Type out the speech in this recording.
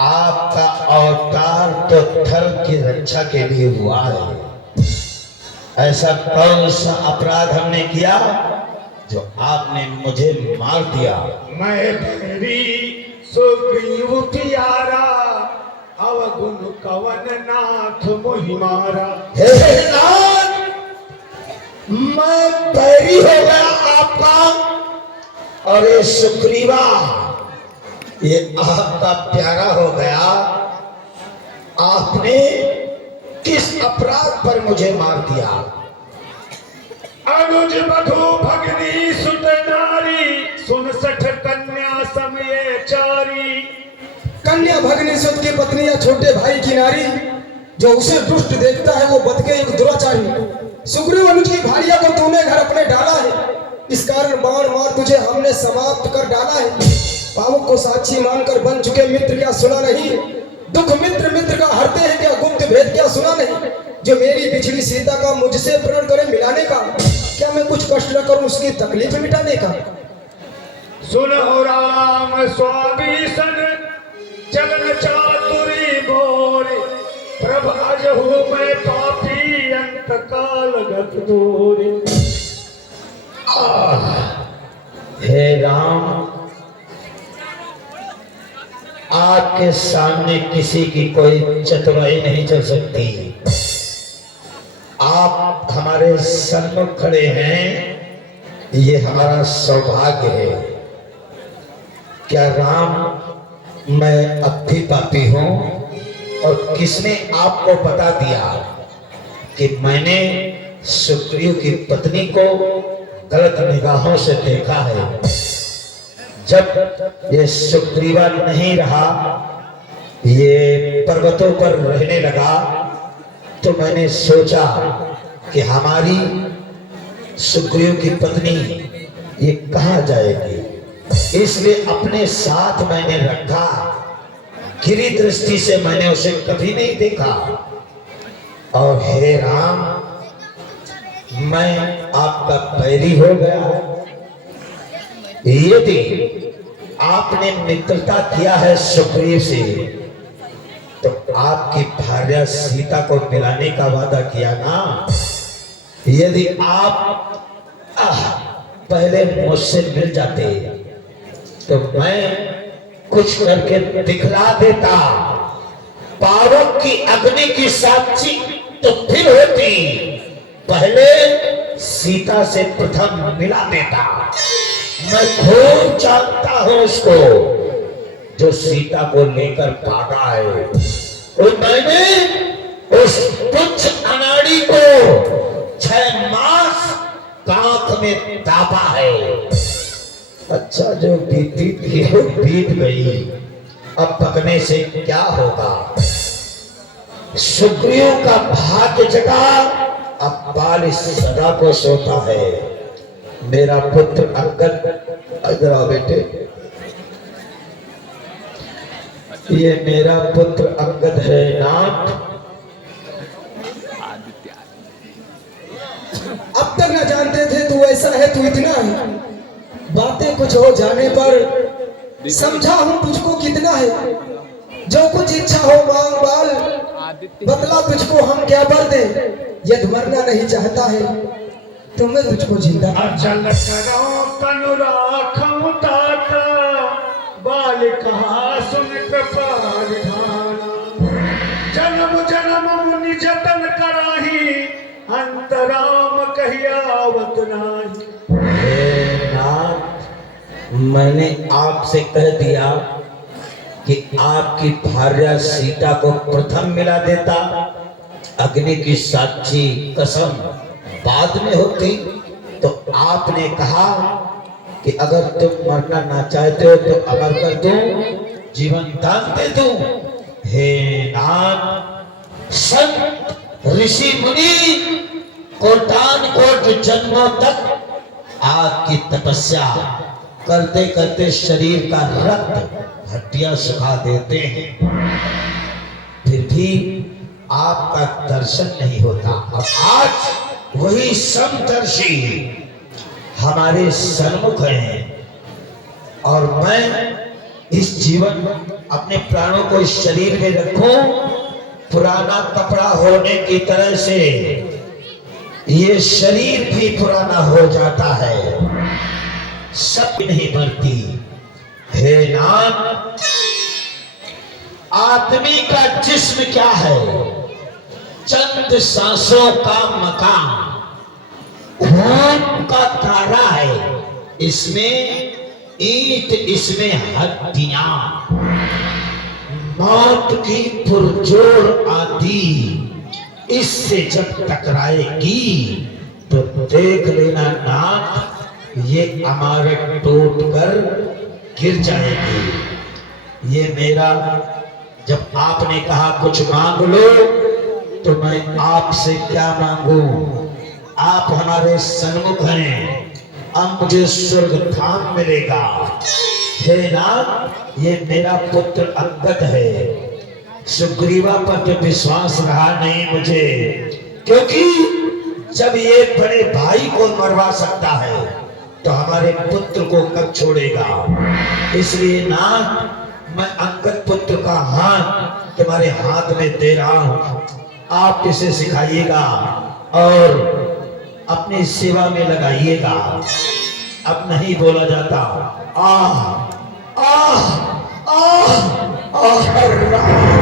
आपका अवतार तो धर्म की रक्षा के लिए हुआ है। ऐसा कौन सा अपराध हमने किया जो आपने मुझे मार दिया? मैं तेरी सुग्रीव प्यारा अवगुण कवन नाथ मोहि मारा। हे नाथ, मैं बैरी हो गया आपका, और ये सुग्रीवा ये आपका प्यारा हो गया। आपने किस अपराध पर मुझे मार दिया? अनुज बधु भगनी सुत नारी 69 कन्या समय चारी। कन्या भगनी सुत की पत्नी या छोटे भाई की नारी, जो उसे दुष्ट देखता है वो बद के एक दुराचारी। सुग्रीव अनुज की भार्या को तूने घर अपने डाला है, इस कारण बाण मार तुझे हमने समाप्त कर डाला है। पावक को साक्षी मानकर बन चुके मित्र क्या सुना नहीं? दुख मित्र मित्र का हरते हैं क्या? गुप्त भेद क्या सुना नहीं? जो मेरी बिछड़ी सीता का मुझसे प्रण करे मिलाने का, क्या मैं कुछ कष्ट न करूं उसकी तकलीफ मिटाने का? सुनो राम स्वामी सन चलन चातुरी बोरे। प्रभ अजहु मैं पापी अंत काल गत दोरे। हे राम, आपके सामने किसी की कोई चतुराई नहीं चल सकती। आप हमारे सन्मुख खड़े हैं, ये हमारा सौभाग्य है। क्या राम, मैं अब भी पापी हूं? और किसने आपको बता दिया कि मैंने सुग्रीव की पत्नी को गलत निगाहों से देखा है? जब ये सुग्रीवा नहीं रहा, ये पर्वतों पर रहने लगा, तो मैंने सोचा कि हमारी सुग्रीव की पत्नी ये कहाँ जाएगी, इसलिए अपने साथ मैंने रखा। गिरी दृष्टि से मैंने उसे कभी नहीं देखा। और हे राम, मैं आपका बैरी हो गया। यदि आपने मित्रता किया है सुग्रीव से, तो आपकी भार्या सीता को मिलाने का वादा किया ना। यदि आप पहले मुझसे मिल जाते तो मैं कुछ करके दिखला देता। पावक की अग्नि की साक्षी तो फिर होती, पहले सीता से प्रथम मिला देता। मैं खूब जानता हूं उसको जो सीता को लेकर भागा है। और मैंने उस तुच्छ अनाड़ी को 6 मास कांख में दाबा है। अच्छा, जो बीती थी वो बीत गई, अब पकने से क्या होगा? सुग्रीव का भाग्य जगा, अब बाल सदा को सोता है। मेरा पुत्र अंगद, इधर आओ बेटे, ये मेरा पुत्र अंगद है नाथ। अब तक न जानते थे तू ऐसा है, तू इतना है। बातें कुछ हो जाने पर समझा हूं तुझको कितना है। जो कुछ इच्छा हो मांग बाल, बतला तुझको हम क्या बर दे। यदि मरना नहीं चाहता है तो मैं तुझको जिंदा अचल करो तनु राखूं ताता। बाल कहा सुन कृपाल ढाना। जन्म जन्म मुनि जतन कराही। अंतराम कहियावत नाही। हे नाथ, मैंने आपसे कह दिया कि आपकी भार्या सीता को प्रथम मिला देता। अग्नि की साक्षी कसम बाद में होती, तो आपने कहा कि अगर तुम मरना ना चाहते हो तो अमर कर दूं, जीवन दान दे दूं। हे नाथ, संत ऋषि मुनि कोटान कोट जन्मों तक आपकी तपस्या करते करते शरीर का रक्त हड्डियां सुखा देते हैं, फिर भी आपका दर्शन नहीं होता। अब आज वही समदर्शी हमारे सन्मुख हैं और मैं इस जीवन अपने प्राणों को इस शरीर में रखो, पुराना कपड़ा होने की तरह से ये शरीर भी पुराना हो जाता है, सब नहीं मरती। हे नाथ, आदमी का जिस्म क्या है? चंद सांसों का मकान, खून का तारा है, इसमें ईंट, इसमें हड्डियां। मौत की पुरजोर आती इससे जब टकराएगी तो देख लेना नाथ, ये इमारत टूट कर गिर जाएगी। ये मेरा, जब आपने कहा कुछ मांग लो, तो मैं आपसे क्या मांगू? आप हमारे सन्मुख हैं, अब मुझे स्वर्ग धाम मिलेगा। हे नाथ, ये मेरा पुत्र अंगद है। सुग्रीवा पर तो विश्वास रहा नहीं मुझे, क्योंकि जब ये बड़े भाई को मरवा सकता है तो हमारे पुत्र को कब छोड़ेगा? इसलिए नाथ, मैं अंगद पुत्र का हाथ तुम्हारे हाथ में दे रहा हूं, आप इसे सिखाइएगा और अपनी सेवा में लगाइएगा। अब नहीं बोला जाता आह आह आह आह, आह